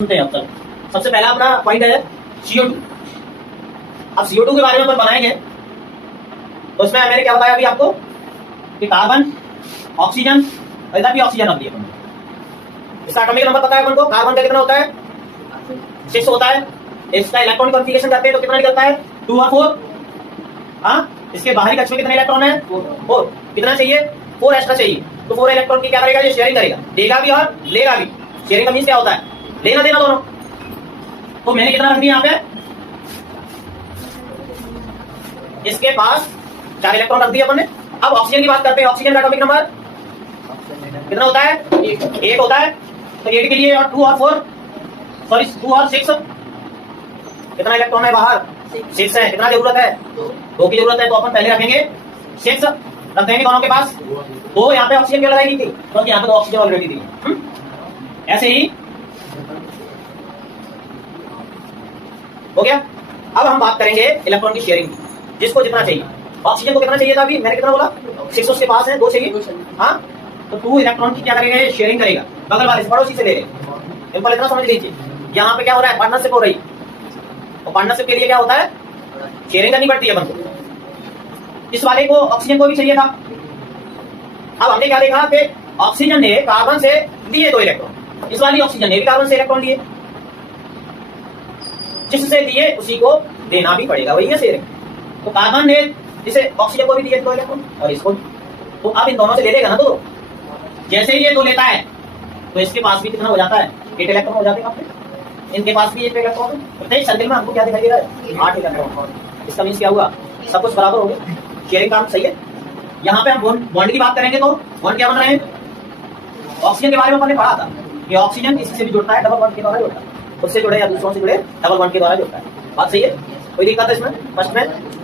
सुनते हैं अब तक। सबसे पहला अपना पॉइंट है CO2। अब CO2 के बारे में अपन बनाएंगे तो उसमें मैंने क्या बताया अभी आपको कि कार्बन, ऑक्सीजन, इधर भी ऑक्सीजन अभी अपन इसका एटॉमिक नंबर पता है अपन को। कार्बन का कितना होता है 6 होता है। इसका इलेक्ट्रॉनिक कॉन्फ़िगरेशन करते हैं तो कितना निकलता है 2 और 4। हाँ, इसके बाहरी कक्ष में कितने इलेक्ट्रॉन है 4। कितना चाहिए 4 एक्स्ट्रा चाहिए। तो 4 इलेक्ट्रॉन की क्या करेगा ये शेयरिंग करेगा, देगा भी और लेगा भी। शेयरिंग का मींस क्या होता है लेना देना दोनों। तो मैंने कितना रख दिया यहाँ पे, इसके पास 4 इलेक्ट्रॉन रख दिए अपन ने। अब ऑक्सीजन की बात करते हैं। ऑक्सीजन का एटॉमिक नंबर कितना होता है 1 होता है। तो 8 के लिए और 2 और 4 सॉरी 2 और 6 कितना इलेक्ट्रॉन है बाहर 6 है। कितना जरूरत है 2 की जरूरत है। तो अपन पहले रखेंगे 6 रख देंगे दोनों के पास। तो यहाँ पे ऑक्सीजन क्या लगाएगी थी क्योंकि यहाँ पे तो ऑक्सीजन ऑलरेडी थी। ऐसे ही हो गया। अब हम बात करेंगे इलेक्ट्रॉन की शेयरिंग की, जिसको जितना चाहिए। ऑक्सीजन को कितना चाहिए था अभी मैंने कितना बोला 6 उसके पास है 2 चाहिए। हाँ, तो 2 इलेक्ट्रॉन की क्या करेगा शेयरिंग करेगा बगल वाले से पड़ोसी से ले लेंगे। सिंपल इतना समझ लीजिए। यहाँ पे क्या हो रहा है पार्टनरशिप हो रही है। तो पार्टनरशिप के लिए क्या होता है शेयरिंग करनी पड़ती है अपन को। इस वाले को ऑक्सीजन को भी चाहिए था। अब हमने क्या देखा कि ऑक्सीजन ने कार्बन से लिए 2 इलेक्ट्रॉन, इस वाली ऑक्सीजन ने भी कार्बन से इलेक्ट्रॉन लिए। जिससे दिए उसी को देना भी पड़ेगा, वही है शेयरिंग। तो कार्बन ने इसे ऑक्सीजन को भी दिए 2 इलेक्ट्रॉन और इसको। तो अब इन दोनों से ले लेगा ना। तो जैसे ही ये 2 लेता है तो इसके पास भी कितना हो जाता है 8 इलेक्ट्रॉन हो जाते हैं। इनके पास भी 8 इलेक्ट्रॉन। प्रत्येक सर्किल में हमको क्या दिखाई दे रहा है 8 इलेक्ट्रॉन। इसका मीन्स क्या हुआ सब कुछ बराबर हो गया, शेयरिंग काम सही है। यहाँ पे हम बॉन्ड की बात करेंगे तो बॉन्ड क्या बन रहे हैं ऑक्सीजन के बारे में हमने पढ़ा था कि ऑक्सीजन किसी से भी जुड़ता है डबल बॉन्ड के द्वारा जुड़ता है। खुद से जुड़े या दूसरों से जुड़े डबल बॉन्ड के द्वारा जुड़ता है। बात सही है, कोई दिक्कत है इसमें फर्स्ट में।